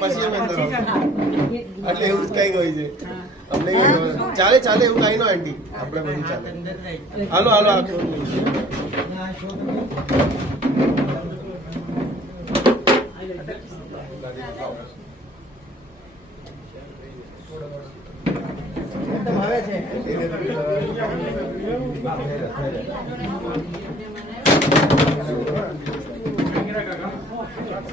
પછી અમે અંદર એટલે એવું જ કઈ હોય છે. અમને. ચાલે ચાલે એવું કાંઈ નો આંટી. આપણે બધું ચાલે. હાલો હાલો આપો. હવે અંદર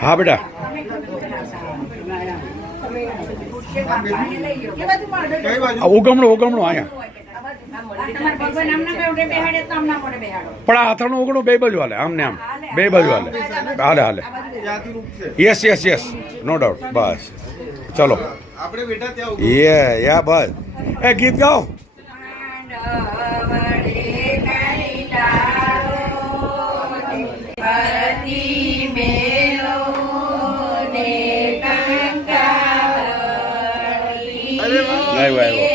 હા બેટા. ઉગમણું ઉગમણું અહીંયા. પણ આ અથાણું ઉગણું બે બાજુ હાલે આમ ને આમ. બે બાજુ હાલે. હાલે હાલે. Yes yes yes no doubt બસ. ચલો. આપણે બેટા ત્યાં ઉભું. યે યા બસ. એ ગીત ગાઓ. અરે વાહ. આવ્યો આવ્યો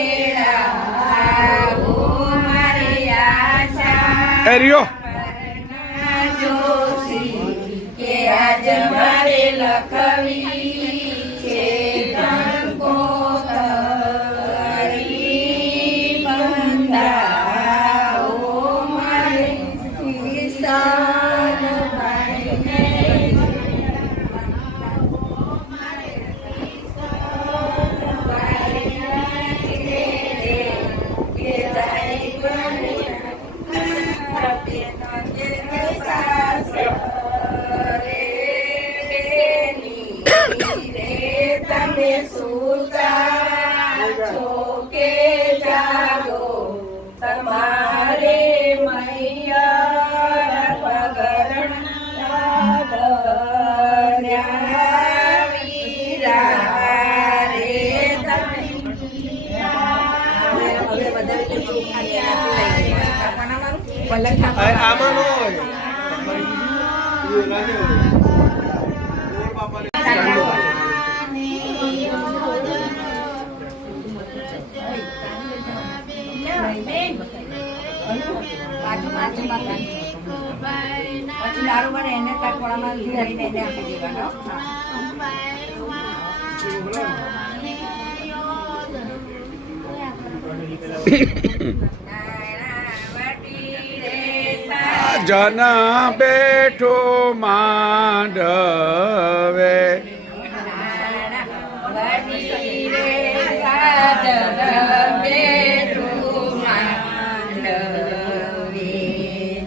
એ રિયો આ- આમાં નો હોય એ લાગે હોય. મોર બાપાને પછી દારૂ બને એને કટોળામાં લઈને એને આપી દેવાનો જના બેઠો માંડવે.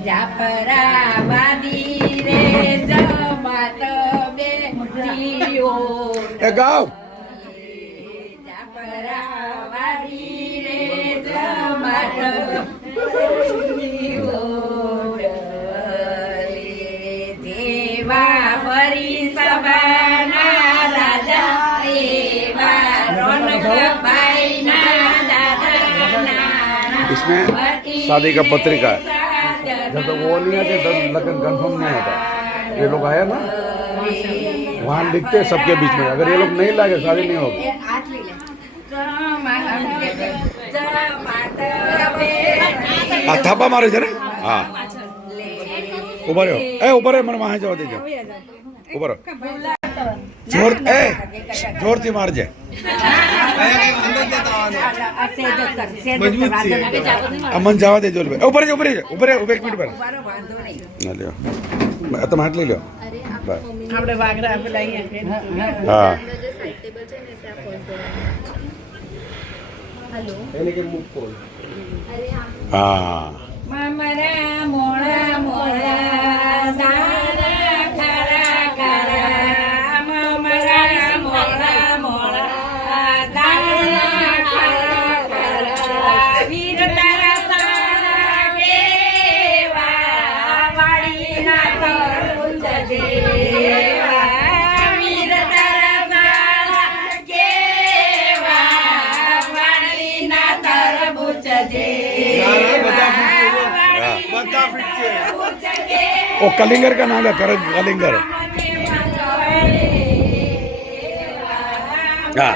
જાફરાબાદી રે જમાત બે इसमें शादी का पत्रिका है जब तक वो नहीं आते तब लगन कंफर्म नहीं होता ये लोग आए ना वहाँ लिखते हैं सबके बीच में अगर ये लोग नहीं लागे शादी नहीं होगी આ થાપા મારે છે ને? હા. ઊભા રહ્યો. એ ઊભા રહ્યો મને વાહે જવા દેજો. ઊભા રહ્યો જોર એ જોરથી મારજે. અમન મને જવા દેજો ઉપર ઉપર ઉપર ઉપર એક મિનિટ ના લ્યો. તમે હાથ લઈ લો આપણે વાગરા હા. એને કે મૂક. હા. મોડા મોળા वो कलिंगर का नाम है करण कलिंगर हाँ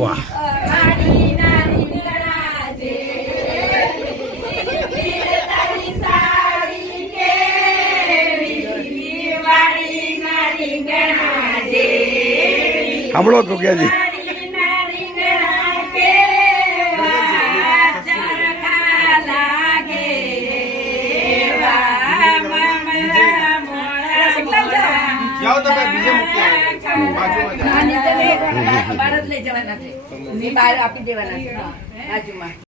वाह સાંભળો કુકિયાજી બાજુમાં બાર લઈ જવાના છે આપી દેવાના છે બાજુમાં.